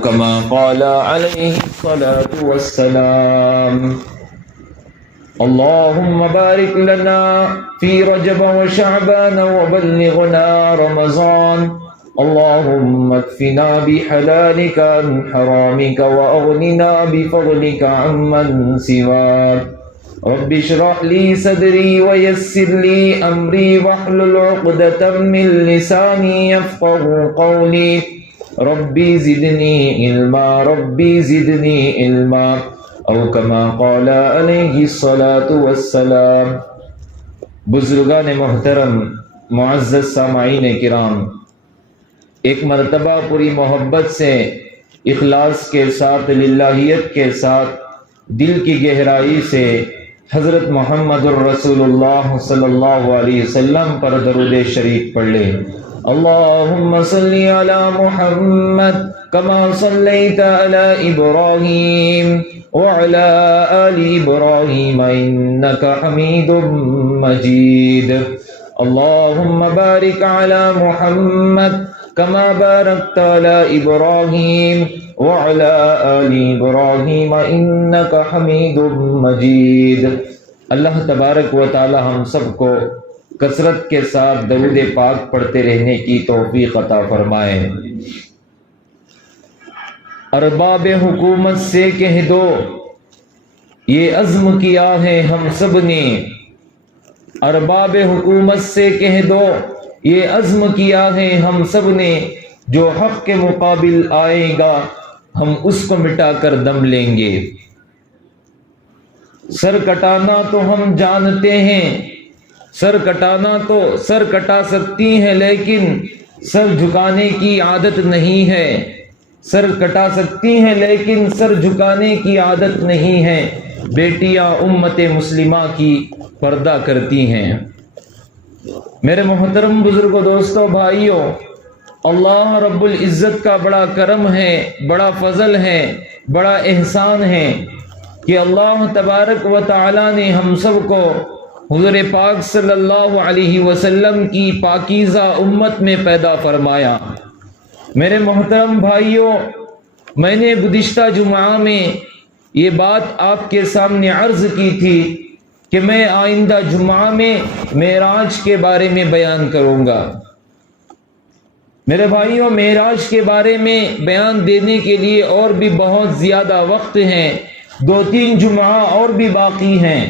كما قال عليه الصلاة والسلام اللهم بارك لنا في رجب وشعبان وبلغنا رمضان اللهم اكفنا بحلالك عن حرامك وأغننا بفضلك عمن سواك رب اشرح لي صدري ويسر لي أمري واحلل عقدة من لساني يفقهوا قولي ربی زدنی علما ربی زدنی علما او کما قال علیہ الصلاة والسلام۔ بزرگان محترم، معزز سامعین کرام، ایک مرتبہ پوری محبت سے، اخلاص کے ساتھ، للہیت کے ساتھ، دل کی گہرائی سے حضرت محمد الرسول اللہ صلی اللہ علیہ وسلم پر درود شریف پڑھ لیں۔ اللهم صل على محمد كما صليت على إبراهيم وعلى آل إبراهيم إنك حميد مجيد اللهم بارك على محمد كما باركت على إبراهيم وعلى آل إبراهيم إنك حميد مجيد۔ اللہ تبارک و تعالی ہم سب کو کثرت کے ساتھ درود پاک پڑھتے رہنے کی توفیق عطا فرمائے۔ ارباب حکومت سے کہہ دو یہ عزم کیا ہے ہم سب نے، ارباب حکومت سے کہہ دو یہ عزم کیا ہے ہم سب نے، جو حق کے مقابل آئے گا ہم اس کو مٹا کر دم لیں گے۔ سر کٹانا تو ہم جانتے ہیں، سر کٹانا تو سر کٹا سکتی ہیں لیکن سر جھکانے کی عادت نہیں ہے، سر کٹا سکتی ہیں لیکن سر جھکانے کی عادت نہیں ہے۔ بیٹیاں امت مسلمہ کی پردہ کرتی ہیں۔ میرے محترم بزرگوں، دوستوں، بھائیوں، اللہ رب العزت کا بڑا کرم ہے، بڑا فضل ہے، بڑا احسان ہے کہ اللہ تبارک و تعالی نے ہم سب کو حضور پاک صلی اللہ علیہ وسلم کی پاکیزہ امت میں پیدا فرمایا۔ میرے محترم بھائیوں، میں نے گزشتہ جمعہ میں یہ بات آپ کے سامنے عرض کی تھی کہ میں آئندہ جمعہ میں معراج کے بارے میں بیان کروں گا۔ میرے بھائیوں، معراج کے بارے میں بیان دینے کے لیے اور بھی بہت زیادہ وقت ہے، 2-3 جمعہ اور بھی باقی ہیں،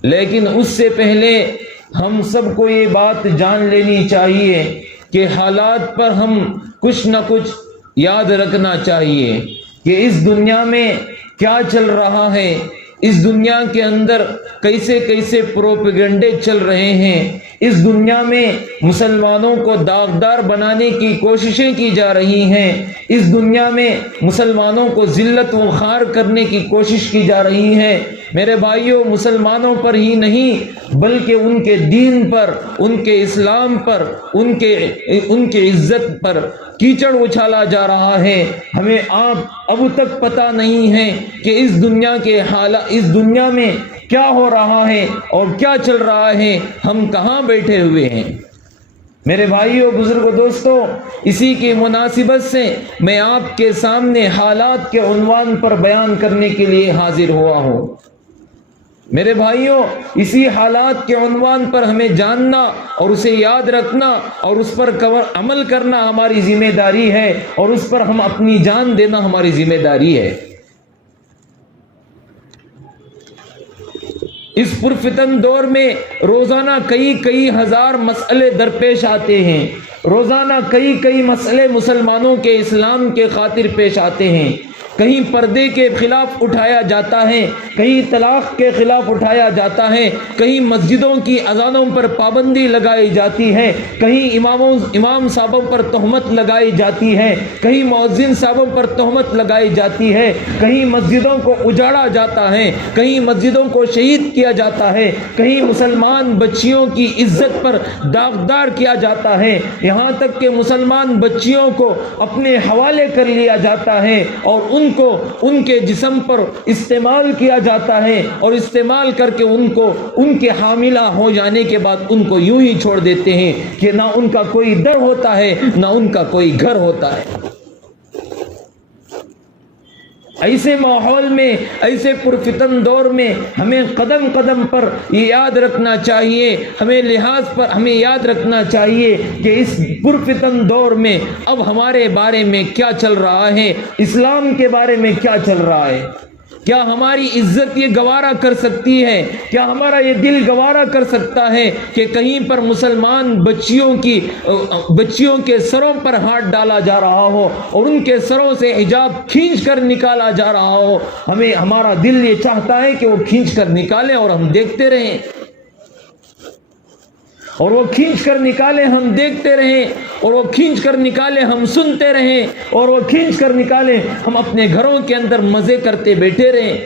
لیکن اس سے پہلے ہم سب کو یہ بات جان لینی چاہیے کہ حالات پر ہم کچھ نہ کچھ یاد رکھنا چاہیے کہ اس دنیا میں کیا چل رہا ہے، اس دنیا کے اندر کیسے کیسے پروپیگنڈے چل رہے ہیں، اس دنیا میں مسلمانوں کو داغدار بنانے کی کوششیں کی جا رہی ہیں، اس دنیا میں مسلمانوں کو ذلت و خوار کرنے کی کوشش کی جا رہی ہے۔ میرے بھائیوں، مسلمانوں پر ہی نہیں بلکہ ان کے دین پر، ان کے اسلام پر، ان کے عزت پر کیچڑ اچھالا جا رہا ہے۔ ہمیں اب تک پتہ نہیں ہے کہ اس دنیا کے حالات، اس دنیا میں کیا ہو رہا ہے اور کیا چل رہا ہے، ہم کہاں بیٹھے ہوئے ہیں۔ میرے بھائیوں، بزرگوں، دوستوں، اسی کی مناسبت سے میں آپ کے سامنے حالات کے عنوان پر بیان کرنے کے لیے حاضر ہوا ہوں۔ میرے بھائیوں، اسی حالات کے عنوان پر ہمیں جاننا اور اسے یاد رکھنا اور اس پر عمل کرنا ہماری ذمہ داری ہے، اور اس پر ہم اپنی جان دینا ہماری ذمہ داری ہے۔ اس پرفتن دور میں روزانہ کئی ہزار مسئلے درپیش آتے ہیں، روزانہ کئی مسئلے مسلمانوں کے اسلام کے خاطر پیش آتے ہیں۔ کہیں پردے کے خلاف اٹھایا جاتا ہے، کہیں طلاق کے خلاف اٹھایا جاتا ہے، کہیں مسجدوں کی اذانوں پر پابندی لگائی جاتی ہے، کہیں امام صاحبوں پر تہمت لگائی جاتی ہے، کہیں مؤذن صاحبوں پر تہمت لگائی جاتی ہے، کہیں مسجدوں کو اجاڑا جاتا ہے، کہیں مسجدوں کو شہید کیا جاتا ہے، کہیں مسلمان بچیوں کی عزت پر داغدار کیا جاتا ہے، یہاں تک کہ مسلمان بچیوں کو اپنے حوالے کر لیا جاتا ہے اور ان کو ان کے جسم پر استعمال کیا جاتا ہے، اور استعمال کر کے ان کے حاملہ ہو جانے کے بعد ان کو یوں ہی چھوڑ دیتے ہیں کہ نہ ان کا کوئی در ہوتا ہے نہ ان کا کوئی گھر ہوتا ہے۔ ایسے ماحول میں، ایسے پرفتن دور میں ہمیں قدم قدم پر یہ یاد رکھنا چاہیے، ہمیں لحاظ پر ہمیں یاد رکھنا چاہیے کہ اس پرفتن دور میں اب ہمارے بارے میں کیا چل رہا ہے، اسلام کے بارے میں کیا چل رہا ہے۔ کیا ہماری عزت یہ گوارا کر سکتی ہے، کیا ہمارا یہ دل گوارا کر سکتا ہے کہ کہیں پر مسلمان بچیوں کے سروں پر ہاتھ ڈالا جا رہا ہو اور ان کے سروں سے حجاب کھینچ کر نکالا جا رہا ہو؟ ہمارا دل یہ چاہتا ہے کہ وہ کھینچ کر نکالے اور ہم دیکھتے رہیں، اور وہ کھینچ کر نکالے ہم دیکھتے رہیں، اور وہ کھینچ کر نکالے ہم سنتے رہیں، اور وہ کھینچ کر نکالے ہم اپنے گھروں کے اندر مزے کرتے بیٹھے رہیں۔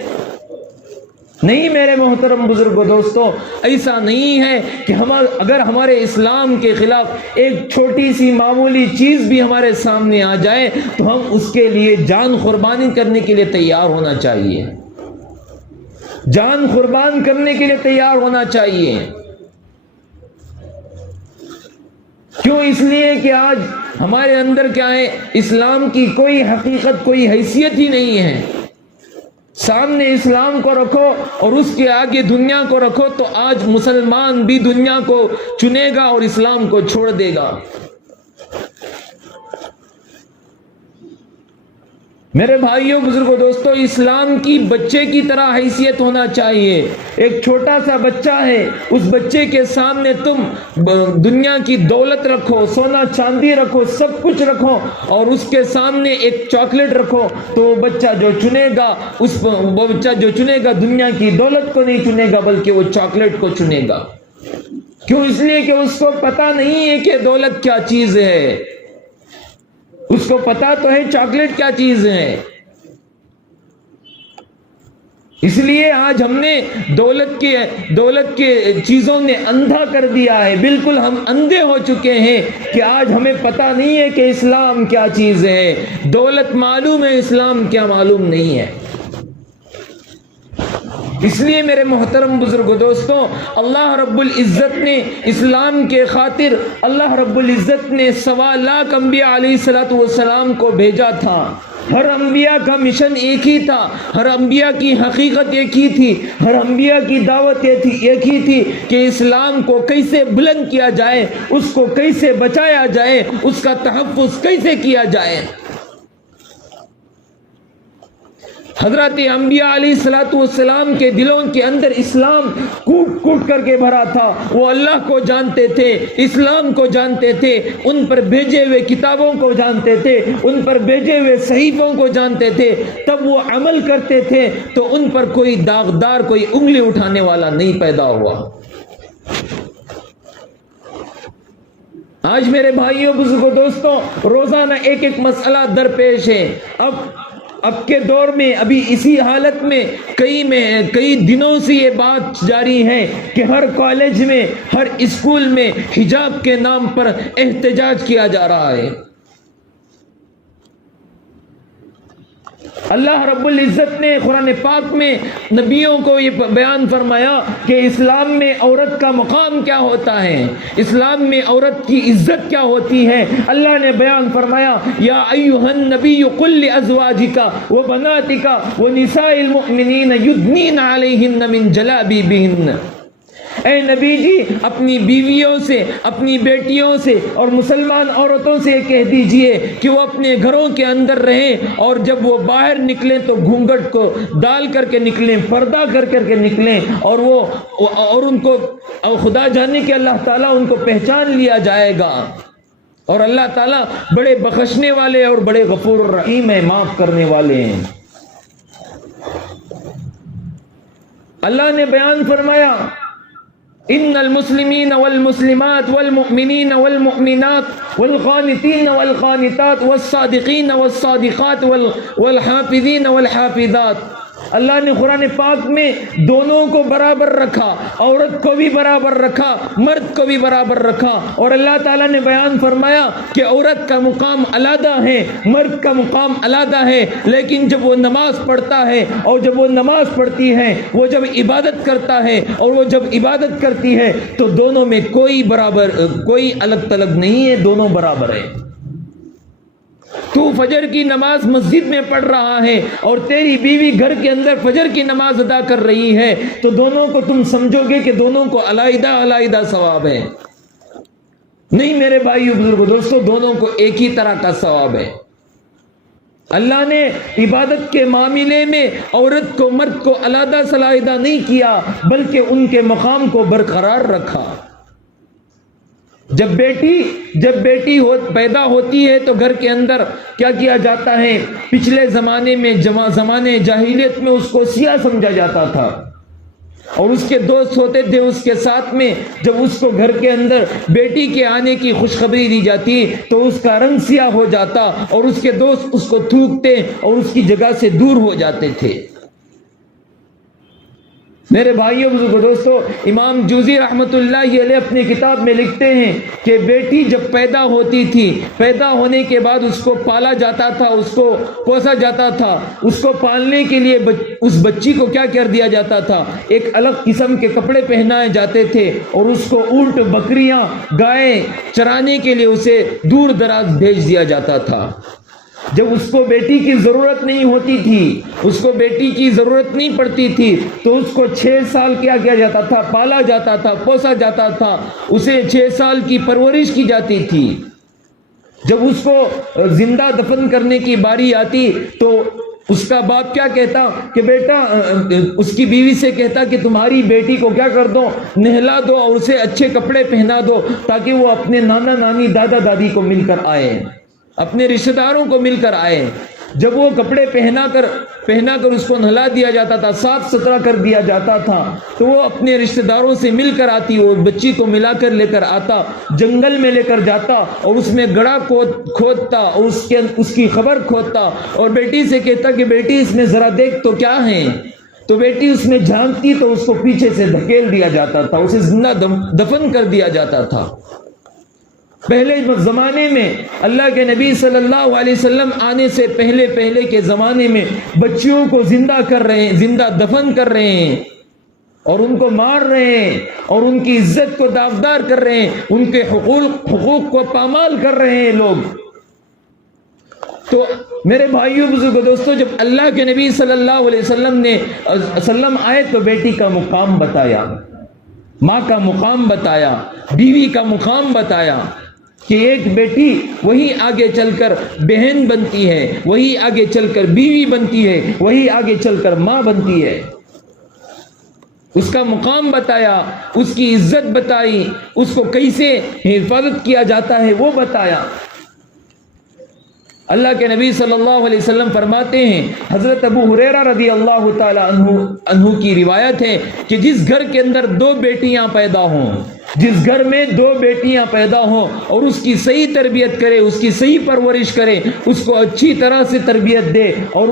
نہیں میرے محترم بزرگوں، دوستو، ایسا نہیں ہے کہ اگر ہمارے اسلام کے خلاف ایک چھوٹی سی معمولی چیز بھی ہمارے سامنے آ جائے تو ہم اس کے لیے جان قربانی کرنے کے لیے تیار ہونا چاہیے، جان قربان کرنے کے لیے تیار ہونا چاہیے۔ کیوں؟ اس لیے کہ آج ہمارے اندر کیا ہے، اسلام کی کوئی حقیقت، کوئی حیثیت ہی نہیں ہے۔ سامنے اسلام کو رکھو اور اس کے آگے دنیا کو رکھو تو آج مسلمان بھی دنیا کو چنے گا اور اسلام کو چھوڑ دے گا۔ میرے بھائیوں، بزرگوں، دوستو، اسلام کی بچے کی طرح حیثیت ہونا چاہیے۔ ایک چھوٹا سا بچہ ہے، اس بچے کے سامنے تم دنیا کی دولت رکھو، سونا چاندی رکھو، سب کچھ رکھو، اور اس کے سامنے ایک چاکلیٹ رکھو تو وہ بچہ جو چنے گا دنیا کی دولت کو نہیں چنے گا بلکہ وہ چاکلیٹ کو چنے گا۔ کیوں؟ اس لیے کہ اس کو پتا نہیں ہے کہ دولت کیا چیز ہے، اس کو پتا تو ہے چاکلیٹ کیا چیز ہے۔ اس لیے آج ہم نے دولت کے چیزوں نے اندھا کر دیا ہے، بالکل ہم اندھے ہو چکے ہیں کہ آج ہمیں پتا نہیں ہے کہ اسلام کیا چیز ہے۔ دولت معلوم ہے، اسلام کیا معلوم نہیں ہے۔ اس لیے میرے محترم بزرگوں، دوستوں، اللہ رب العزت نے اسلام کے خاطر اللہ رب العزت نے 1.25 لاکھ انبیاء علیہ السلام کو بھیجا تھا۔ ہر انبیاء کا مشن ایک ہی تھا، ہر انبیاء کی حقیقت ایک ہی تھی، ہر انبیاء کی دعوت ایک ہی تھی کہ اسلام کو کیسے بلند کیا جائے، اس کو کیسے بچایا جائے، اس کا تحفظ کیسے کیا جائے۔ حضرت انبیاء علیہ السلام کے دلوں کے اندر اسلام کوٹ کوٹ کر کے بھرا تھا۔ وہ اللہ کو جانتے تھے، اسلام کو جانتے تھے، ان پر بھیجے ہوئے کتابوں کو جانتے تھے، ان پر بھیجے ہوئے صحیفوں کو جانتے تھے، تب وہ عمل کرتے تھے تو ان پر کوئی داغدار، کوئی انگلی اٹھانے والا نہیں پیدا ہوا۔ آج میرے بھائیوں، بزرگوں، دوستوں، روزانہ ایک ایک مسئلہ درپیش ہے۔ اب کے دور میں ابھی اسی حالت میں کئی دنوں سے یہ بات جاری ہے کہ ہر کالج میں، ہر اسکول میں حجاب کے نام پر احتجاج کیا جا رہا ہے۔ اللہ رب العزت نے قرآن پاک میں نبیوں کو یہ بیان فرمایا کہ اسلام میں عورت کا مقام کیا ہوتا ہے، اسلام میں عورت کی عزت کیا ہوتی ہے۔ اللہ نے بیان فرمایا، یا ایھا النبی قل لازواجک وبناتک ونساء المؤمنین یدنین علیہن من جلابیبہن۔ اے نبی جی، اپنی بیویوں سے، اپنی بیٹیوں سے اور مسلمان عورتوں سے کہہ دیجئے کہ وہ اپنے گھروں کے اندر رہیں، اور جب وہ باہر نکلیں تو گھونگھٹ کو ڈال کر کے نکلیں، پردہ کر کے نکلیں، اور ان کو خدا جانے کہ اللہ تعالیٰ ان کو پہچان لیا جائے گا۔ اور اللہ تعالیٰ بڑے بخشنے والے اور بڑے غفور الرحیم ہیں، معاف کرنے والے ہیں۔ اللہ نے بیان فرمایا، ان المسلمین والمسلمات والمؤمنین والمؤمنات والقانتین والقانتات والصادقین والصادقات والحافظین والحافظات۔ اللہ نے قرآن پاک میں دونوں کو برابر رکھا، عورت کو بھی برابر رکھا، مرد کو بھی برابر رکھا، اور اللہ تعالیٰ نے بیان فرمایا کہ عورت کا مقام علیحدہ ہے، مرد کا مقام علیحدہ ہے، لیکن جب وہ نماز پڑھتا ہے اور جب وہ نماز پڑھتی ہے، وہ جب عبادت کرتا ہے اور وہ جب عبادت کرتی ہے تو دونوں میں کوئی الگ تلگ نہیں ہے، دونوں برابر ہیں۔ تو فجر کی نماز مسجد میں پڑھ رہا ہے اور تیری بیوی گھر کے اندر فجر کی نماز ادا کر رہی ہے، تو دونوں کو تم سمجھو گے کہ دونوں کو علیحدہ علیحدہ ثواب ہے؟ نہیں میرے بھائیو بزرگوں دوستو، دونوں کو ایک ہی طرح کا ثواب ہے۔ اللہ نے عبادت کے معاملے میں عورت کو مرد کو علیحدہ علیحدہ نہیں کیا، بلکہ ان کے مقام کو برقرار رکھا۔ جب بیٹی پیدا ہوتی ہے تو گھر کے اندر کیا کیا جاتا ہے؟ پچھلے زمانے میں زمانے جاہلیت میں اس کو سیاہ سمجھا جاتا تھا، اور اس کے دوست ہوتے تھے اس کے ساتھ میں، جب اس کو گھر کے اندر بیٹی کے آنے کی خوشخبری دی جاتی تو اس کا رنگ سیاہ ہو جاتا اور اس کے دوست اس کو تھوکتے اور اس کی جگہ سے دور ہو جاتے تھے۔ میرے بھائیوں بزرگوں دوستو، امام جوزی رحمت اللہ علیہ اپنی کتاب میں لکھتے ہیں کہ بیٹی جب پیدا ہوتی تھی، پیدا ہونے کے بعد اس کو پالا جاتا تھا، اس کو پوسا جاتا تھا، اس کو پالنے کے لیے اس بچی کو کیا کر دیا جاتا تھا؟ ایک الگ قسم کے کپڑے پہنائے جاتے تھے، اور اس کو اونٹ بکریاں گائیں چرانے کے لیے اسے دور دراز بھیج دیا جاتا تھا۔ جب اس کو بیٹی کی ضرورت نہیں ہوتی تھی، اس کو بیٹی کی ضرورت نہیں پڑتی تھی، تو اس کو 6 سال کیا کیا جاتا تھا؟ پالا جاتا تھا، پوسا جاتا تھا، اسے 6 سال کی پرورش کی جاتی تھی۔ جب اس کو زندہ دفن کرنے کی باری آتی تو اس کا باپ کیا کہتا کہ بیٹا، اس کی بیوی سے کہتا کہ تمہاری بیٹی کو کیا کر دو، نہلا دو اور اسے اچھے کپڑے پہنا دو، تاکہ وہ اپنے نانا نانی دادا دادی کو مل کر آئے، اپنے رشتہ داروں کو مل کر آئے۔ جب وہ کپڑے پہنا کر اس کو نہلا دیا جاتا تھا، صاف ستھرا کر دیا جاتا تھا، تو وہ اپنے رشتہ داروں سے مل کر آتی، وہ بچی کو ملا کر لے کر آتا، جنگل میں لے کر جاتا اور اس میں گڑھا کھودتا اور اس کی خبر کھودتا، اور بیٹی سے کہتا کہ بیٹی اس میں ذرا دیکھ تو کیا ہے، تو بیٹی اس میں جھانکتی تو اس کو پیچھے سے دھکیل دیا جاتا تھا، اسے زندہ دفن کر دیا جاتا تھا۔ پہلے زمانے میں اللہ کے نبی صلی اللہ علیہ وسلم آنے سے پہلے کے زمانے میں بچیوں کو زندہ کر رہے ہیں، زندہ دفن کر رہے ہیں، اور ان کو مار رہے ہیں، اور ان کی عزت کو داغدار کر رہے ہیں، ان کے حقوق کو پامال کر رہے ہیں لوگ۔ تو میرے بھائیوں بزرگوں دوستو، جب اللہ کے نبی صلی اللہ علیہ وسلم آئے تو بیٹی کا مقام بتایا، ماں کا مقام بتایا، بیوی کا مقام بتایا، کہ ایک بیٹی وہی آگے چل کر بہن بنتی ہے، وہی آگے چل کر بیوی بنتی ہے، وہی آگے چل کر ماں بنتی ہے۔ اس کا مقام بتایا، اس کی عزت بتائی، اس کو کیسے حفاظت کیا جاتا ہے وہ بتایا۔ اللہ کے نبی صلی اللہ علیہ وسلم فرماتے ہیں، حضرت ابو ہریرہ رضی اللہ تعالی عنہ کی روایت ہے کہ جس گھر کے اندر 2 بیٹیاں پیدا ہوں، جس گھر میں 2 بیٹیاں پیدا ہوں اور اس کی صحیح تربیت کرے، اس کی صحیح پرورش کرے، اس کو اچھی طرح سے تربیت دے، اور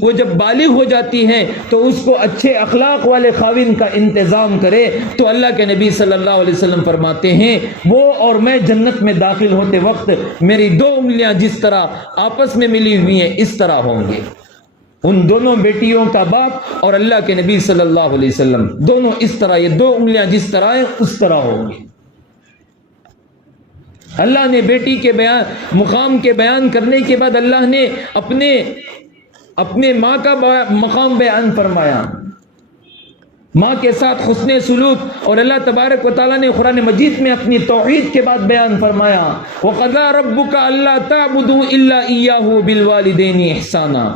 وہ جب بالغ ہو جاتی ہیں تو اس کو اچھے اخلاق والے خاوند کا انتظام کرے، تو اللہ کے نبی صلی اللہ علیہ وسلم فرماتے ہیں وہ اور میں جنت میں داخل ہوتے وقت میری 2 انگلیاں جس طرح آپس میں ملی ہوئی ہیں اس طرح ہوں گے۔ ان دونوں بیٹیوں کا باپ اور اللہ کے نبی صلی اللہ علیہ وسلم دونوں اس طرح، یہ 2 انگلیاں جس طرح ہیں اس طرح ہوں گی۔ اللہ نے بیٹی کے مقام کے بیان کرنے کے بعد اللہ نے اپنے ماں کا مقام بیان فرمایا، ماں کے ساتھ حسن سلوک، اور اللہ تبارک و تعالیٰ نے قرآن مجید میں اپنی توحید کے بعد بیان فرمایا، وَقَضَىٰ رَبُّكَ أَلَّا تَعْبُدُوا إِلَّا إِيَّاهُ بِالْوَالِدَيْنِ إِحْسَانًا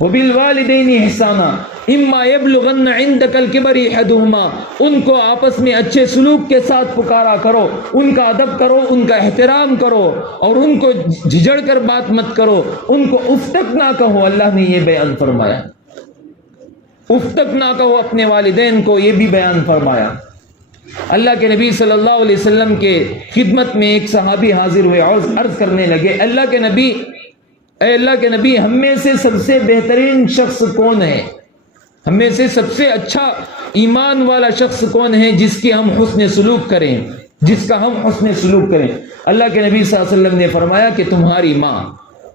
وَبِالْوَالِدَيْنِ إِحْسَانًا إِمَّا يَبْلُغَنَّ عِندَكَ الْكِبَرَ أَحَدُهُمَا، ان کو آپس میں اچھے سلوک کے ساتھ پکارا کرو، ان کا ادب کرو، ان کا احترام کرو، اور ان کو جھجڑ کر بات مت کرو، ان کو اف تک نہ کہو۔ اللہ نے یہ بیان فرمایا، اف تک نہ کہو اپنے والدین کو، یہ بھی بیان فرمایا۔ اللہ کے نبی صلی اللہ علیہ وسلم کے خدمت میں ایک صحابی حاضر ہوئے اور عرض کرنے لگے، اے اللہ کے نبی، ہم میں سے سب سے بہترین شخص کون ہے؟ ہم میں سے سب سے اچھا ایمان والا شخص کون ہے جس کی ہم حسن سلوک کریں، جس کا ہم حسن سلوک کریں؟ اللہ کے نبی صلی اللہ علیہ وسلم نے فرمایا کہ تمہاری ماں۔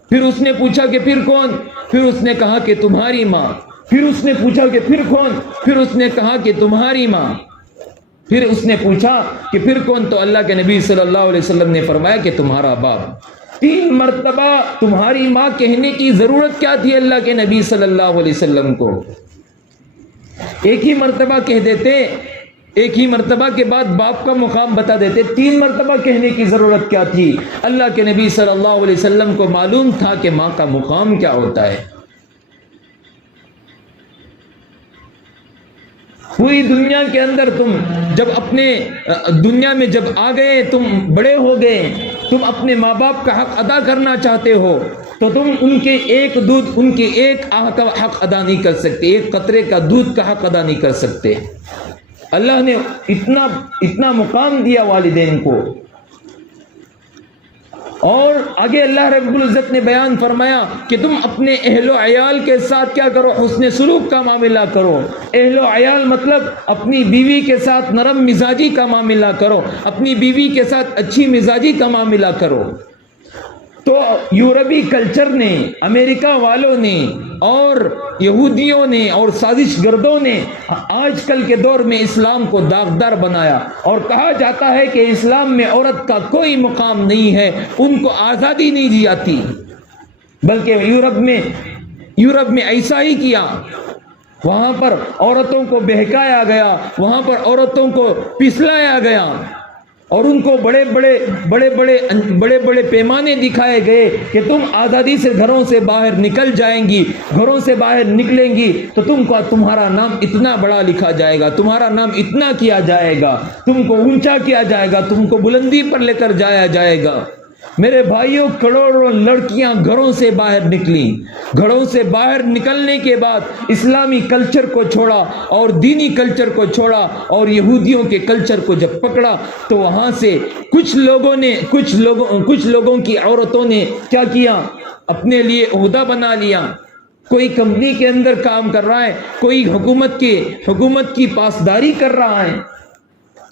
پھر اس نے پوچھا کہ پھر کون؟ پھر اس نے کہا کہ تمہاری ماں۔ پھر اس نے پوچھا کہ پھر کون؟ پھر اس نے کہا کہ تمہاری ماں۔ پھر اس نے پوچھا کہ پھر کون؟ تو اللہ کے نبی صلی اللہ علیہ وسلم نے فرمایا کہ تمہارا باپ۔ 3 مرتبہ تمہاری ماں کہنے کی ضرورت کیا تھی اللہ کے نبی صلی اللہ علیہ وسلم کو؟ ایک ہی مرتبہ کہہ دیتے، ایک ہی مرتبہ کے بعد باپ کا مقام بتا دیتے، 3 مرتبہ کہنے کی ضرورت کیا تھی؟ اللہ کے نبی صلی اللہ علیہ وسلم کو معلوم تھا کہ ماں کا مقام کیا ہوتا ہے۔ پوری دنیا کے اندر تم جب اپنے دنیا میں جب آ گئے، تم بڑے ہو گئے، تم اپنے ماں باپ کا حق ادا کرنا چاہتے ہو تو تم ان کے ایک دودھ، ان کے ایک آہ کا حق ادا نہیں کر سکتے، ایک قطرے کا دودھ کا حق ادا نہیں کر سکتے۔ اللہ نے اتنا مقام دیا والدین کو۔ اور آگے اللہ رب العزت نے بیان فرمایا کہ تم اپنے اہل و عیال کے ساتھ کیا کرو؟ حسن سلوک کا معاملہ کرو۔ اہل و عیال مطلب اپنی بیوی کے ساتھ نرم مزاجی کا معاملہ کرو، اپنی بیوی کے ساتھ اچھی مزاجی کا معاملہ کرو۔ تو یورپی کلچر نے، امریکہ والوں نے اور یہودیوں نے اور سازش گردوں نے آج کل کے دور میں اسلام کو داغدار بنایا، اور کہا جاتا ہے کہ اسلام میں عورت کا کوئی مقام نہیں ہے، ان کو آزادی نہیں دی جاتی، بلکہ یورپ میں ایسا ہی کیا۔ وہاں پر عورتوں کو بہکایا گیا، وہاں پر عورتوں کو پسلایا گیا، اور ان کو بڑے بڑے پیمانے دکھائے گئے کہ تم آزادی سے گھروں سے باہر نکل جائیں گی، گھروں سے باہر نکلیں گی تو تمہارا نام اتنا بڑا لکھا جائے گا، تمہارا نام اتنا کیا جائے گا، تم کو اونچا کیا جائے گا، تم کو بلندی پر لے کر جایا جائے گا۔ میرے بھائیوں، کروڑوں لڑکیاں گھروں سے باہر نکلیں، گھروں سے باہر نکلنے کے بعد اسلامی کلچر کو چھوڑا اور دینی کلچر کو چھوڑا اور یہودیوں کے کلچر کو جب پکڑا تو وہاں سے کچھ لوگوں کی عورتوں نے کیا کیا؟ اپنے لیے عہدہ بنا لیا۔ کوئی کمپنی کے اندر کام کر رہا ہے، کوئی حکومت کی پاسداری کر رہا ہے۔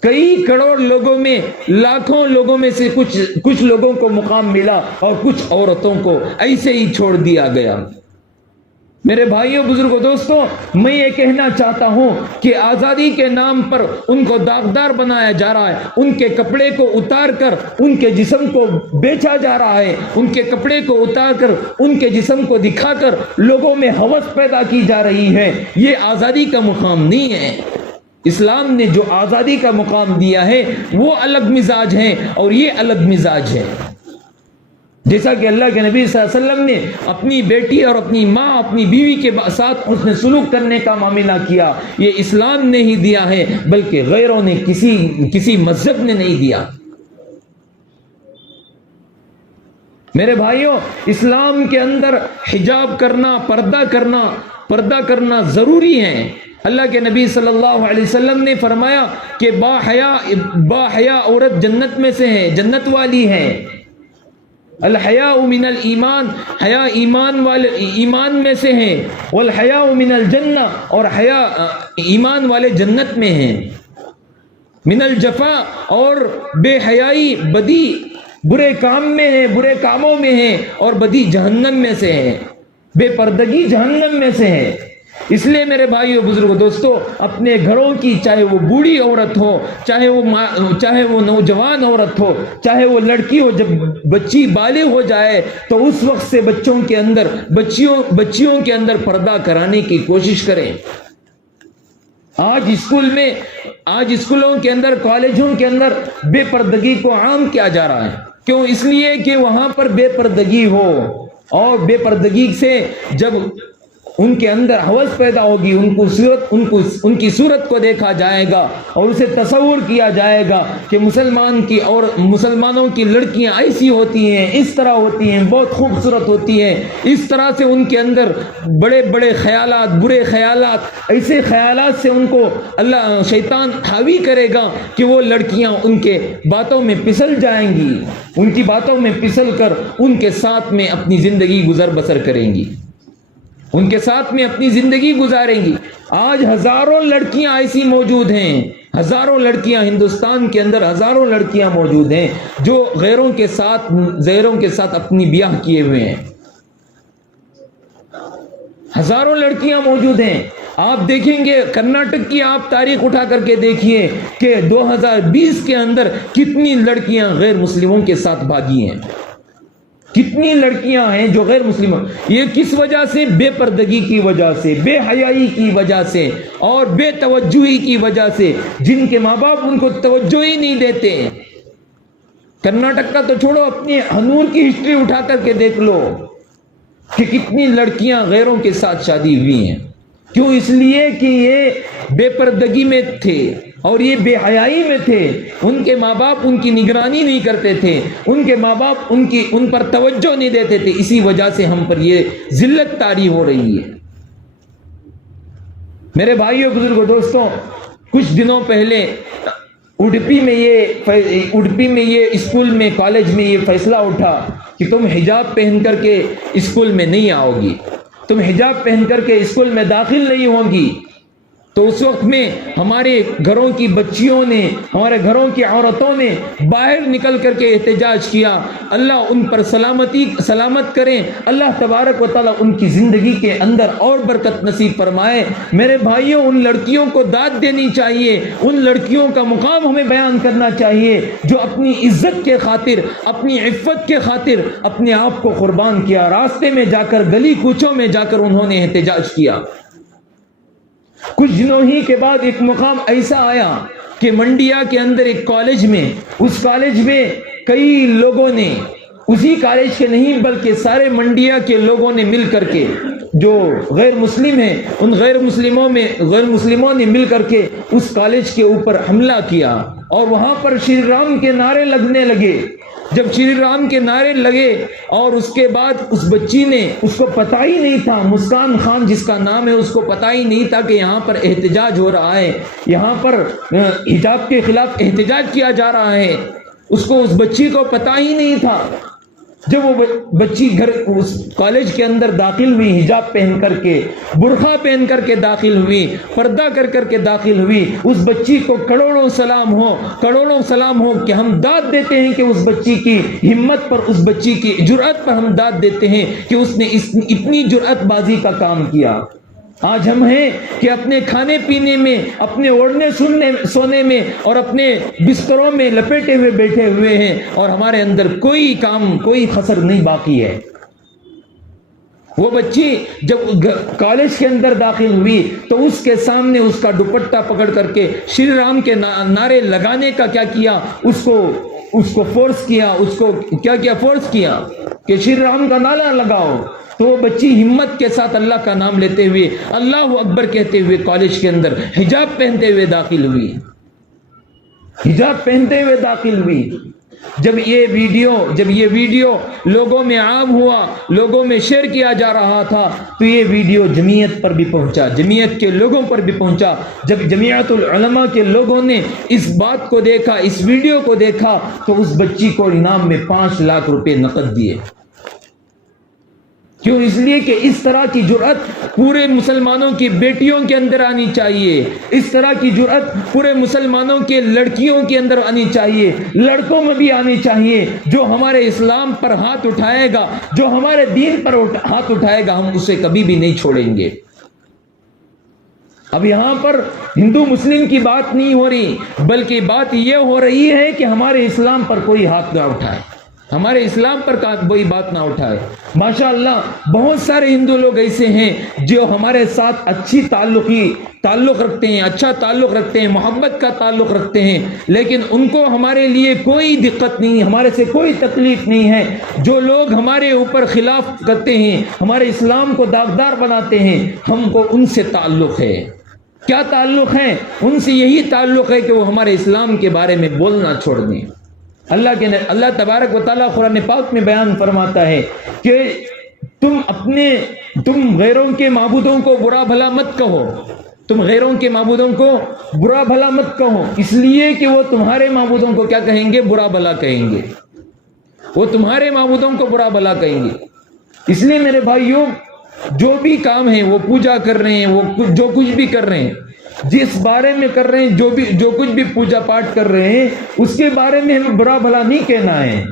کئی کروڑ لوگوں میں، لاکھوں لوگوں میں سے کچھ لوگوں کو مقام ملا اور کچھ عورتوں کو ایسے ہی چھوڑ دیا گیا۔ میرے بھائیوں، بزرگوں، دوستوں، میں یہ کہنا چاہتا ہوں کہ آزادی کے نام پر ان کو داغدار بنایا جا رہا ہے، ان کے کپڑے کو اتار کر ان کے جسم کو بیچا جا رہا ہے، ان کے کپڑے کو اتار کر ان کے جسم کو دکھا کر لوگوں میں ہوس پیدا کی جا رہی ہے۔ یہ آزادی کا مقام نہیں ہے۔ اسلام نے جو آزادی کا مقام دیا ہے وہ الگ مزاج ہے اور یہ الگ مزاج ہے۔ جیسا کہ اللہ کے نبی صلی اللہ علیہ وسلم نے اپنی بیٹی اور اپنی ماں، اپنی بیوی کے ساتھ حسن سلوک کرنے کا معاملہ کیا، یہ اسلام نے ہی دیا ہے، بلکہ غیروں نے، کسی مذہب نے نہیں دیا۔ میرے بھائیوں، اسلام کے اندر حجاب کرنا، پردہ کرنا ضروری ہے۔ اللہ کے نبی صلی اللہ علیہ وسلم نے فرمایا کہ با حیا عورت جنت میں سے ہے، جنت والی ہے۔ الحیاء من الایمان، حیا ایمان میں سے ہے، والحیاء من الجنہ، اور حیا ایمان والے جنت میں ہیں۔ من الجفا، اور بے حیائی، بدی برے کام میں ہے، برے کاموں میں ہے، اور بدی جہنم میں سے ہے، بے پردگی جہنم میں سے ہے۔ اس لیے میرے بھائیو، بزرگوں، دوستو، اپنے گھروں کی، چاہے وہ بوڑھی عورت ہو، چاہے وہ نوجوان عورت ہو، چاہے وہ لڑکی ہو، جب بچی بالغ ہو جائے تو اس وقت سے بچیوں کے اندر پردہ کرانے کی کوشش کریں۔ آج اسکولوں کے اندر، کالجوں کے اندر بے پردگی کو عام کیا جا رہا ہے۔ کیوں؟ اس لیے کہ وہاں پر بے پردگی ہو، اور بے پردگی سے جب ان کے اندر ہوس پیدا ہوگی، ان کی صورت کو دیکھا جائے گا اور اسے تصور کیا جائے گا کہ مسلمانوں کی لڑکیاں ایسی ہوتی ہیں، اس طرح ہوتی ہیں، بہت خوبصورت ہوتی ہیں، اس طرح سے ان کے اندر بڑے بڑے خیالات، برے خیالات، ایسے خیالات سے ان کو شیطان حاوی کرے گا کہ وہ لڑکیاں ان کے باتوں میں پھسل جائیں گی، ان کی باتوں میں پھسل کر ان کے ساتھ میں اپنی زندگی گزر بسر کریں گی، ان کے ساتھ میں اپنی زندگی گزاریں گی۔ آج ہزاروں لڑکیاں ایسی موجود ہیں، ہزاروں لڑکیاں ہندوستان کے اندر، ہزاروں لڑکیاں موجود ہیں جو غیروں کے ساتھ اپنی بیاہ کیے ہوئے ہیں۔ ہزاروں لڑکیاں موجود ہیں۔ آپ دیکھیں گے کرناٹک کی آپ تاریخ اٹھا کر کے دیکھیے کہ 2020 کے اندر کتنی لڑکیاں غیر مسلموں کے ساتھ بھاگی ہیں۔ کتنی لڑکیاں ہیں جو غیر مسلم، یہ کس وجہ سے؟ بے پردگی کی وجہ سے، بے حیائی کی وجہ سے اور بے توجہی کی وجہ سے، جن کے ماں باپ ان کو توجہ ہی نہیں دیتے۔ کرناٹک کا تو چھوڑو، اپنی ہنور کی ہسٹری اٹھا کر کے دیکھ لو کہ کتنی لڑکیاں غیروں کے ساتھ شادی ہوئی ہیں۔ کیوں؟ اس لیے کہ یہ بے پردگی میں تھے اور یہ بے حیائی میں تھے، ان کے ماں باپ ان کی نگرانی نہیں کرتے تھے، ان کے ماں باپ ان پر توجہ نہیں دیتے تھے، اسی وجہ سے ہم پر یہ ذلت طاری ہو رہی ہے۔ میرے بھائیوں، بزرگوں، دوستوں، کچھ دنوں پہلے اڈپی میں یہ اسکول میں، کالج میں یہ فیصلہ اٹھا کہ تم حجاب پہن کر کے اسکول میں نہیں آؤ گی، تم حجاب پہن کر کے اسکول میں داخل نہیں ہوگی۔ تو اس وقت میں ہمارے گھروں کی بچیوں نے، ہمارے گھروں کی عورتوں نے باہر نکل کر کے احتجاج کیا۔ اللہ ان پر سلامت کریں، اللہ تبارک و تعالیٰ ان کی زندگی کے اندر اور برکت نصیب فرمائے۔ میرے بھائیوں، ان لڑکیوں کو داد دینی چاہیے، ان لڑکیوں کا مقام ہمیں بیان کرنا چاہیے جو اپنی عزت کے خاطر، اپنی عفت کے خاطر اپنے آپ کو قربان کیا، راستے میں جا کر، گلی کوچوں میں جا کر انہوں نے احتجاج کیا۔ کچھ دنوں ہی کے بعد ایک مقام ایسا آیا کہ منڈیا کے اندر ایک کالج میں، اس کالج میں کئی لوگوں نے، اسی کالج کے نہیں بلکہ سارے منڈیا کے لوگوں نے مل کر کے، جو غیر مسلم ہیں، ان غیر مسلموں نے مل کر کے اس کالج کے اوپر حملہ کیا اور وہاں پر شری رام کے نعرے لگنے لگے۔ جب شری رام کے نعرے لگے اور اس کے بعد اس بچی نے، اس کو پتہ ہی نہیں تھا، مسکان خان جس کا نام ہے، اس کو پتہ ہی نہیں تھا کہ یہاں پر احتجاج ہو رہا ہے، یہاں پر حجاب کے خلاف احتجاج کیا جا رہا ہے، اس بچی کو پتہ ہی نہیں تھا۔ جب وہ بچی اس کالج کے اندر داخل ہوئی، حجاب پہن کر کے، برقع پہن کر کے داخل ہوئی، پردہ کر کر کے داخل ہوئی، اس بچی کو کروڑوں سلام ہو کہ ہم داد دیتے ہیں کہ اس بچی کی ہمت پر، اس بچی کی جرأت پر ہم داد دیتے ہیں کہ اس نے اتنی جرأت بازی کا کام کیا۔ آج ہم ہیں کہ اپنے کھانے پینے میں، اپنے اوڑھنے سونے میں اور اپنے بستروں میں لپیٹے ہوئے بیٹھے ہوئے ہیں اور ہمارے اندر کوئی کام، کوئی خسر نہیں باقی ہے۔ وہ بچی جب کالج کے اندر داخل ہوئی تو اس کے سامنے اس کا دوپٹہ پکڑ کر کے شری رام کے نعرے لگانے کا کیا کیا، اس کو فورس کیا، اس کو کیا فورس کیا کہ شری رام کا نعرہ لگاؤ۔ تو وہ بچی ہمت کے ساتھ اللہ کا نام لیتے ہوئے، اللہ اکبر کہتے ہوئے کالج کے اندر حجاب پہنتے ہوئے داخل ہوئی، حجاب پہنتے ہوئے داخل ہوئی۔ جب یہ ویڈیو لوگوں میں عام ہوا، لوگوں میں شیئر کیا جا رہا تھا، تو یہ ویڈیو جمعیت پر بھی پہنچا، جمعیت کے لوگوں پر بھی پہنچا۔ جب جمعیت العلماء کے لوگوں نے اس بات کو دیکھا، اس ویڈیو کو دیکھا، تو اس بچی کو انعام میں 5 لاکھ روپے نقد دیے۔ کیوں؟ اس لیے کہ اس طرح کی جرأت پورے مسلمانوں کی بیٹیوں کے اندر آنی چاہیے، اس طرح کی جرأت پورے مسلمانوں کے لڑکیوں کے اندر آنی چاہیے، لڑکوں میں بھی آنی چاہیے۔ جو ہمارے اسلام پر ہاتھ اٹھائے گا، جو ہمارے دین پر ہاتھ اٹھائے گا، ہم اسے کبھی بھی نہیں چھوڑیں گے۔ اب یہاں پر ہندو مسلم کی بات نہیں ہو رہی، بلکہ بات یہ ہو رہی ہے کہ ہمارے اسلام پر کوئی ہاتھ نہ اٹھائے، ہمارے اسلام پر کوئی بات نہ اٹھائے۔ ماشاءاللہ بہت سارے ہندو لوگ ایسے ہیں جو ہمارے ساتھ اچھی تعلق رکھتے ہیں، اچھا تعلق رکھتے ہیں، محبت کا تعلق رکھتے ہیں، لیکن ان کو ہمارے لیے کوئی دقت نہیں، ہمارے سے کوئی تکلیف نہیں ہے۔ جو لوگ ہمارے اوپر خلاف کرتے ہیں، ہمارے اسلام کو داغدار بناتے ہیں، ہم کو ان سے تعلق ہے۔ کیا تعلق ہے؟ ان سے یہی تعلق ہے کہ وہ ہمارے اسلام کے بارے میں بولنا چھوڑ دیں۔ اللہ تبارک و تعالیٰ قرآن پاک میں بیان فرماتا ہے کہ تم غیروں کے معبودوں کو برا بھلا مت کہو، تم غیروں کے معبودوں کو برا بھلا مت کہو، اس لیے کہ وہ تمہارے معبودوں کو کیا کہیں گے؟ برا بھلا کہیں گے، وہ تمہارے معبودوں کو برا بھلا کہیں گے۔ اس لیے میرے بھائیوں، جو بھی کام ہے، وہ پوجا کر رہے ہیں، وہ جو کچھ بھی کر رہے ہیں، جس بارے میں کر رہے ہیں، جو کچھ بھی پوجا پاٹ کر رہے ہیں، اس کے بارے میں ہمیں برا بھلا نہیں کہنا ہے،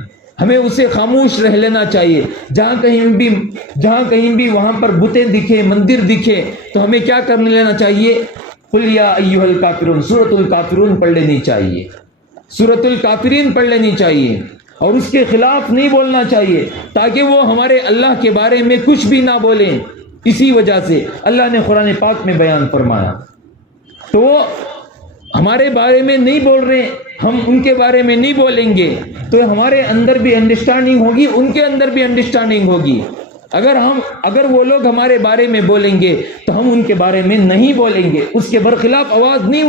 ہمیں اسے خاموش رہ لینا چاہیے۔ جہاں کہیں بھی وہاں پر بتیں دکھے، مندر دکھے، تو ہمیں کیا کر لینا چاہیے؟ قل یا ایھا الکافرون، سورۃ الکافرون پڑھ لینی چاہیے، سورۃ الکافرین پڑھ لینی چاہیے۔ اور اس کے خلاف نہیں بولنا چاہیے، تاکہ وہ ہمارے اللہ کے بارے میں کچھ بھی نہ بولیں۔ اسی وجہ سے اللہ نے قرآن پاک میں بیان فرمایا، تو وہ ہمارے بارے میں نہیں بول رہے، ہم ان کے بارے میں نہیں بولیں گے، تو ہمارے اندر بھی انڈرسٹینڈنگ ہوگی، ان کے اندر بھی انڈرسٹینڈنگ ہوگی۔ اگر وہ لوگ ہمارے بارے میں بولیں گے تو ہم ان کے بارے میں نہیں بولیں گے، اس کے برخلاف آواز نہیں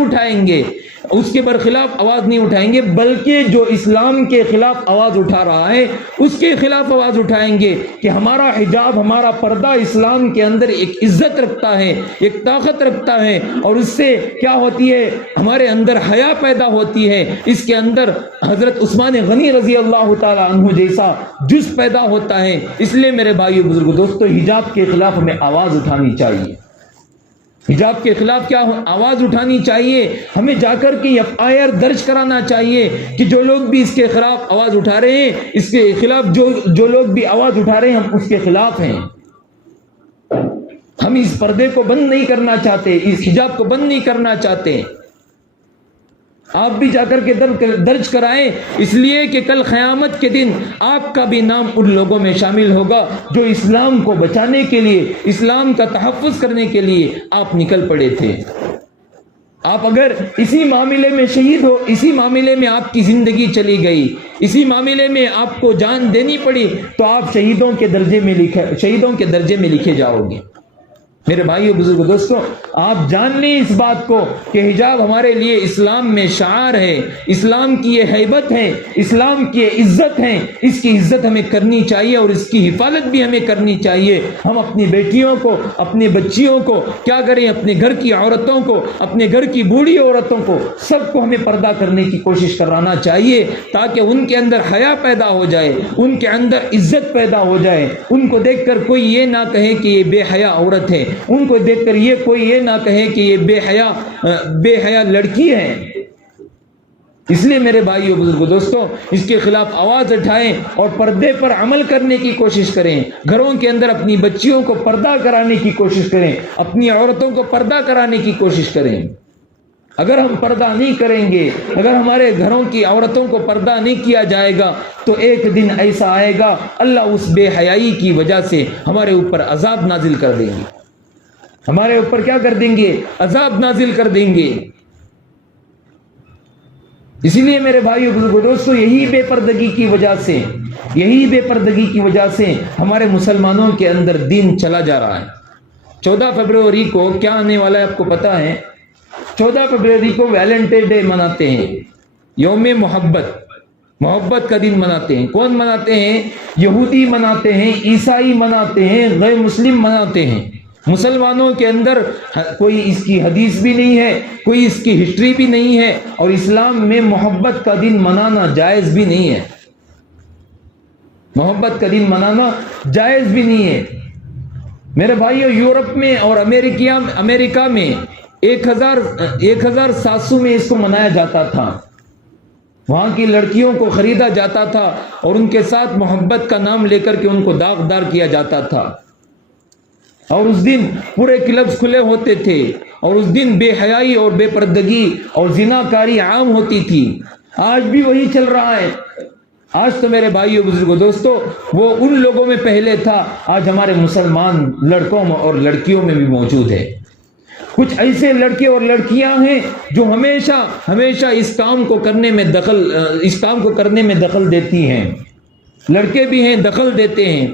اٹھائیں گے، بلکہ جو اسلام کے خلاف آواز اٹھا رہا ہے اس کے خلاف آواز اٹھائیں گے کہ ہمارا حجاب، ہمارا پردہ اسلام کے اندر ایک عزت رکھتا ہے، ایک طاقت رکھتا ہے، اور اس سے کیا ہوتی ہے، ہمارے اندر حیا پیدا ہوتی ہے، اس کے اندر حضرت عثمان غنی رضی اللہ تعالی عنہ جیسا جز پیدا ہوتا ہے۔ اس لیے میرے بھائیو بزرگوں دوستو، حجاب کے خلاف ہمیں آواز اٹھانی چاہیے، حجاب کے خلاف کیا آواز اٹھانی چاہیے، ہمیں جا کر کے FIR درج کرانا چاہیے کہ جو لوگ بھی اس کے خلاف آواز اٹھا رہے ہیں، اس کے خلاف جو لوگ بھی آواز اٹھا رہے ہیں، ہم اس کے خلاف ہیں۔ ہم اس پردے کو بند نہیں کرنا چاہتے، اس حجاب کو بند نہیں کرنا چاہتے۔ آپ بھی جا کر کے درج کرائیں، اس لیے کہ کل قیامت کے دن آپ کا بھی نام ان لوگوں میں شامل ہوگا جو اسلام کو بچانے کے لیے، اسلام کا تحفظ کرنے کے لیے آپ نکل پڑے تھے۔ آپ اگر اسی معاملے میں شہید ہو، اسی معاملے میں آپ کی زندگی چلی گئی، اسی معاملے میں آپ کو جان دینی پڑی، تو آپ شہیدوں کے درجے میں لکھے جاؤ گے۔ میرے بھائیو بزرگوں دوستو، آپ جان لیں اس بات کو کہ حجاب ہمارے لیے اسلام میں شعار ہے، اسلام کی یہ ہیبت ہے، اسلام کی یہ عزت ہے، اس کی عزت ہمیں کرنی چاہیے اور اس کی حفاظت بھی ہمیں کرنی چاہیے۔ ہم اپنی بیٹیوں کو، اپنے بچیوں کو کیا کریں، اپنے گھر کی عورتوں کو، اپنے گھر کی بوڑھی عورتوں کو، سب کو ہمیں پردہ کرنے کی کوشش کرانا چاہیے، تاکہ ان کے اندر حیا پیدا ہو جائے، ان کے اندر عزت پیدا ہو جائے، ان کو دیکھ کر کوئی یہ نہ کہے کہ یہ بے حیا عورت ہے، ان کو دیکھ کر کوئی یہ نہ کہے کہ یہ بے حیا لڑکی ہے۔ اس لیے میرے بھائیو بزرگوں دوستو، اس کے خلاف آواز اٹھائیں اور پردے پر عمل کرنے کی کوشش کریں۔ گھروں کے اندر اپنی بچیوں کو پردہ کرانے کی کوشش کریں، اپنی عورتوں کو پردہ کرانے کی کوشش کریں۔ اگر ہم پردہ نہیں کریں گے، اگر ہمارے گھروں کی عورتوں کو پردہ نہیں کیا جائے گا، تو ایک دن ایسا آئے گا اللہ اس بے حیائی کی وجہ سے ہمارے اوپر عذاب نازل کر دیں گے، ہمارے اوپر کیا کر دیں گے، عذاب نازل کر دیں گے۔ اسی لیے میرے بھائیو بزرگوں دوستو، یہی بے پردگی کی وجہ سے ہمارے مسلمانوں کے اندر دین چلا جا رہا ہے۔ 14 فروری کو کیا آنے والا ہے آپ کو پتا ہے؟ 14 فروری کو ویلنٹائن ڈے مناتے ہیں، یوم محبت کا دن مناتے ہیں۔ کون مناتے ہیں؟ یہودی مناتے ہیں، عیسائی مناتے ہیں، غیر مسلم مناتے ہیں۔ مسلمانوں کے اندر کوئی اس کی حدیث بھی نہیں ہے، کوئی اس کی ہسٹری بھی نہیں ہے، اور اسلام میں محبت کا دن منانا جائز بھی نہیں ہے، محبت کا دن منانا جائز بھی نہیں ہے۔ میرے بھائیو، یورپ میں اور امریکہ میں 1700 میں اس کو منایا جاتا تھا۔ وہاں کی لڑکیوں کو خریدا جاتا تھا اور ان کے ساتھ محبت کا نام لے کر کے ان کو داغدار کیا جاتا تھا، اور اس دن پورے کلبز کھلے ہوتے تھے، اور اس دن بے حیائی اور بے پردگی اور زناکاری عام ہوتی تھی۔ آج بھی وہی چل رہا ہے۔ آج تو میرے بھائیو بزرگوں دوستو، وہ ان لوگوں میں پہلے تھا، آج ہمارے مسلمان لڑکوں اور لڑکیوں میں بھی موجود ہے۔ کچھ ایسے لڑکے اور لڑکیاں ہیں جو ہمیشہ اس کام کو کرنے میں دخل دیتی ہیں۔ لڑکے بھی ہیں، دخل دیتے ہیں،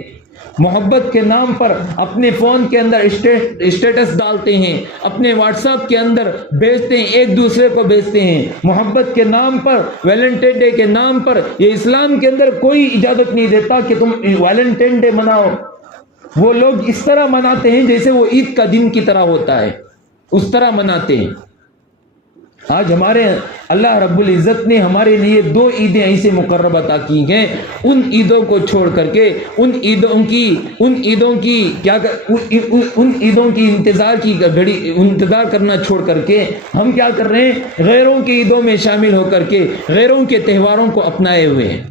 محبت کے نام پر اپنے فون کے اندر اسٹیٹس ڈالتے ہیں، اپنے واٹس ایپ کے اندر بھیجتے ہیں، ایک دوسرے کو بھیجتے ہیں، محبت کے نام پر، ویلنٹائن ڈے کے نام پر۔ یہ اسلام کے اندر کوئی اجازت نہیں دیتا کہ تم ویلنٹائن ڈے مناؤ۔ وہ لوگ اس طرح مناتے ہیں جیسے وہ عید کا دن کی طرح ہوتا ہے، اس طرح مناتے ہیں۔ آج ہمارے اللہ رب العزت نے ہمارے لیے 2 عیدیں ایسے مقرر عطا کی ہیں، ان عیدوں کو چھوڑ کر کے، ان عیدوں کی انتظار کرنا چھوڑ کر کے ہم کیا کر رہے ہیں؟ غیروں کی عیدوں میں شامل ہو کر کے غیروں کے تہواروں کو اپنائے ہوئے ہیں۔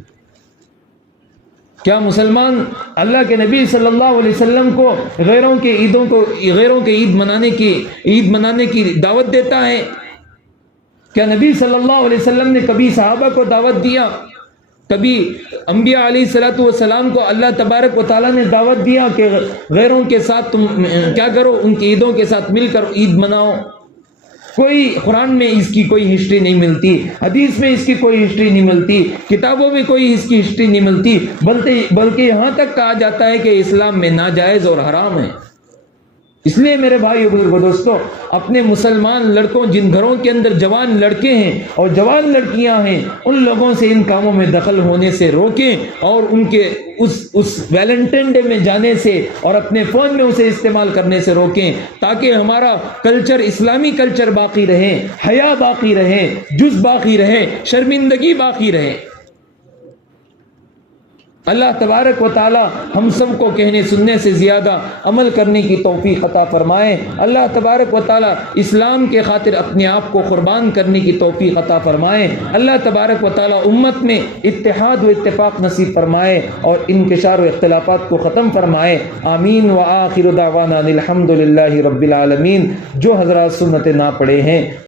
کیا مسلمان اللہ کے نبی صلی اللہ علیہ وسلم کو غیروں کے عید منانے کی دعوت دیتا ہے؟ کیا نبی صلی اللہ علیہ وسلم نے کبھی صحابہ کو دعوت دیا؟ کبھی انبیاء علیہ الصلوۃ والسلام کو اللہ تبارک و تعالیٰ نے دعوت دیا کہ غیروں کے ساتھ تم کیا کرو، ان کی عیدوں کے ساتھ مل کر عید مناؤ؟ کوئی قرآن میں اس کی کوئی ہسٹری نہیں ملتی، حدیث میں اس کی کوئی ہسٹری نہیں ملتی، کتابوں میں کوئی اس کی ہسٹری نہیں ملتی، بلکہ یہاں تک کہا جاتا ہے کہ اسلام میں ناجائز اور حرام ہے۔ اس لیے میرے بھائیو بزرگو دوستو، اپنے مسلمان لڑکوں، جن گھروں کے اندر جوان لڑکے ہیں اور جوان لڑکیاں ہیں، ان لوگوں سے ان کاموں میں دخل ہونے سے روکیں، اور ان کے اس ویلنٹائن ڈے میں جانے سے اور اپنے فون میں اسے استعمال کرنے سے روکیں، تاکہ ہمارا کلچر، اسلامی کلچر باقی رہے، حیا باقی رہے، جز باقی رہے، شرمندگی باقی رہے۔ اللہ تبارک و تعالی ہم سب کو کہنے سننے سے زیادہ عمل کرنے کی توفیق عطا فرمائے۔ اللہ تبارک و تعالی اسلام کے خاطر اپنے آپ کو قربان کرنے کی توفیق عطا فرمائے۔ اللہ تبارک و تعالی امت میں اتحاد و اتفاق نصیب فرمائے اور انکشار و اختلافات کو ختم فرمائے۔ آمین و آخر دعوانا الحمد للہ رب العالمین۔ جو حضرات سنت نہ پڑھے ہیں